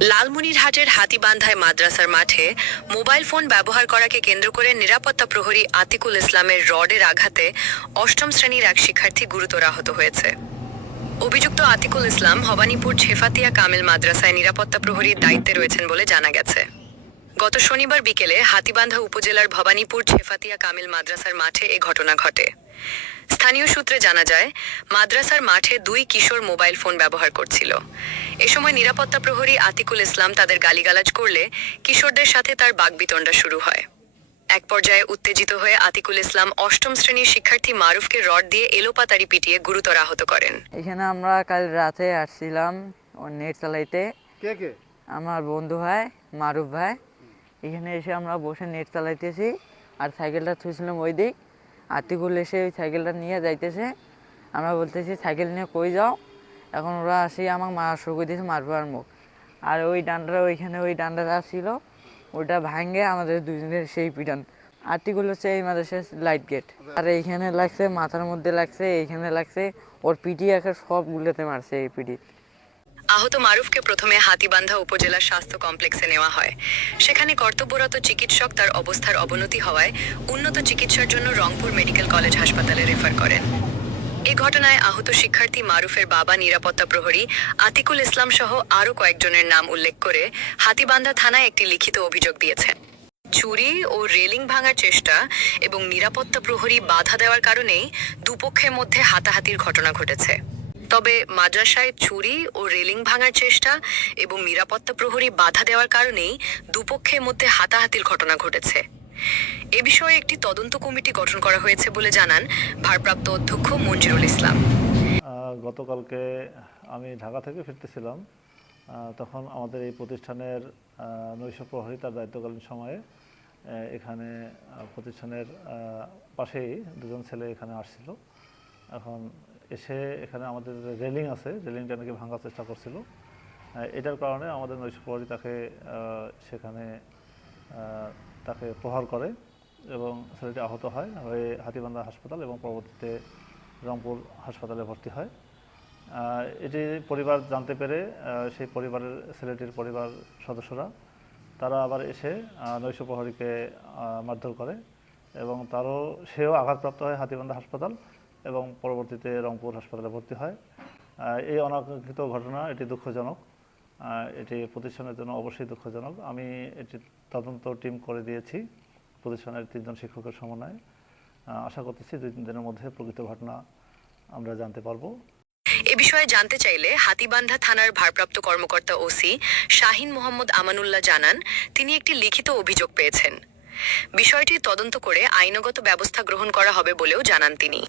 লালমনিরহাটের হাতীবান্ধায় মাদ্রাসার মাঠে মোবাইল ফোন ব্যবহার করাকে কেন্দ্র করে নিরাপত্তা প্রহরী আতিকুল ইসলামের রডের আঘাতে অষ্টম শ্রেণীর এক শিক্ষার্থী গুরুতর আহত হয়েছে। অভিযুক্ত আতিকুল ইসলাম ভবানীপুর ছেফাতিয়া কামেল মাদ্রাসায় নিরাপত্তা প্রহরীর দায়িত্বে রয়েছেন বলে জানা গেছে। গত শনিবার বিকেলে হাতীবান্ধা উপজেলার ভবানীপুর ছেফাতিয়া কামেল মাদ্রাসার মাঠে এ ঘটনা ঘটে। স্থানীয় সূত্রে জানা যায়, মাদ্রাসার মাঠে দুই কিশোর মোবাইল ফোন ব্যবহার করছিল। এ সময় নিরাপত্তা প্রহরী আতিকুল ইসলাম তাদের গালিগালাজ করলে কিশোরদের সাথে তার বাগবিতণ্ডা শুরু হয়। এক পর্যায়ে উত্তেজিত হয়ে আতিকুল ইসলাম অষ্টম শ্রেণীর শিক্ষার্থী মারুফকে রড দিয়ে এলোপাতাড়ি পিটিয়ে গুরুতর আহত করেন। এখানে আমরা কাল রাতে আসছিলাম নেট চালাইতে। কে কে? আমার বন্ধু ভাই মারুফ ভাই। এখানে এসে আমরা বসে নেট চালাইতেছি আর সাইকেলটা থুইছিলাম ওই দিক। আতিকুল এসে ওই সাইকেলটা নিয়ে যাইতেছে। আমরা বলতেছি সাইকেল নিয়ে কই যাও? এখন ওরা আসি আমাকে মারা শুরু করে দিয়েছে, মারবো আর মুখ। আর ওই ডান্ডাটা ওইখানে ওই ডান্ডাটা ছিল, ওটা ভাঙে আমাদের দুজনের সেই পিটান। আতিকুল হচ্ছে এই মাদ্রাসার লাইট গেট। আর এইখানে লাগছে, মাথার মধ্যে লাগছে, এইখানে লাগছে, ওর পিটি একটা সব গুলোতে মারছে এই পিটি। আহত মারুফকে প্রথমে হাতীবান্ধা উপজেলা স্বাস্থ্য কমপ্লেক্সে নেওয়া হয়। সেখানে কর্তব্যরত চিকিৎসক তার অবস্থার অবনতি হওয়ায় উন্নত চিকিৎসার জন্য রংপুর মেডিকেল কলেজ হাসপাতালে রেফার করেন। এ ঘটনায় আহত শিক্ষার্থী মারুফের বাবা নিরাপত্তা প্রহরী আতিকুল ইসলাম সহ আরও কয়েকজনের নাম উল্লেখ করে হাতীবান্ধা থানায় একটি লিখিত অভিযোগ দিয়েছেন। চুরি ও রেলিং ভাঙার চেষ্টা এবং নিরাপত্তা প্রহরী বাধা দেওয়ার কারণেই দুপক্ষের মধ্যে হাতাহাতির ঘটনা ঘটেছে। তবে মাদ্রাসায় চুরি ও রেলিং ভাঙার চেষ্টা এবং নিরাপত্তা প্রহরী বাধা দেওয়ার কারণেই দুপক্ষের মধ্যে হাতাহাতির ঘটনা ঘটেছে। এ বিষয়ে একটি তদন্ত কমিটি গঠন করা হয়েছে বলে জানান ভারপ্রাপ্ত অধ্যক্ষ মঞ্জুরুল ইসলাম। গতকালকে আমি ঢাকা থেকে ফিরতেছিলাম, তখন আমাদের এই প্রতিষ্ঠানের নৈশ প্রহরী তার দায়িত্বকালীন সময়ে এখানে প্রতিষ্ঠানের পাশেই দুজন ছেলে এখানে আসছিল। এখন এসে এখানে আমাদের রেলিং আছে, রেলিংটা নাকি ভাঙার চেষ্টা করছিল। এটার কারণে আমাদের নৈশ প্রহরী সেখানে তাকে প্রহার করে এবং ছেলেটি আহত হয়ে হাতীবান্ধা হাসপাতাল এবং পরবর্তীতে রংপুর হাসপাতালে ভর্তি হয়। এটি পরিবার জানতে পেরে সেই পরিবারের ছেলেটির পরিবার সদস্যরা তারা আবার এসে নৈশ প্রহরীকে মারধর করে এবং সেও আঘাতপ্রাপ্ত হয় হাতীবান্ধা হাসপাতাল এবং পরবর্তীতে রংপুর হাসপাতালে ভর্তি হয়। এই অনাকাঙ্ক্ষিত ঘটনা, এটি দুঃখজনক। এটি প্রতিষ্ঠানের জন্য অবশ্যই দুঃখজনক। আমি এটি তদন্ত টিম করে দিয়েছি প্রতিষ্ঠানের 3 জন শিক্ষকের সমন্বয়ে। আশা করতেছি 2-3 দিনের মধ্যে প্রকৃত ঘটনা আমরা জানতে পারবো। এ বিষয়ে জানতে চাইলে হাতীবান্ধা থানার ভারপ্রাপ্ত কর্মকর্তা ওসি শাহিন মোহাম্মদ আমানুল্লাহ জানান, তিনি একটি লিখিত অভিযোগ পেয়েছেন। বিষয়টি তদন্ত করে আইনগত ব্যবস্থা গ্রহণ করা হবে বলেও জানান তিনি।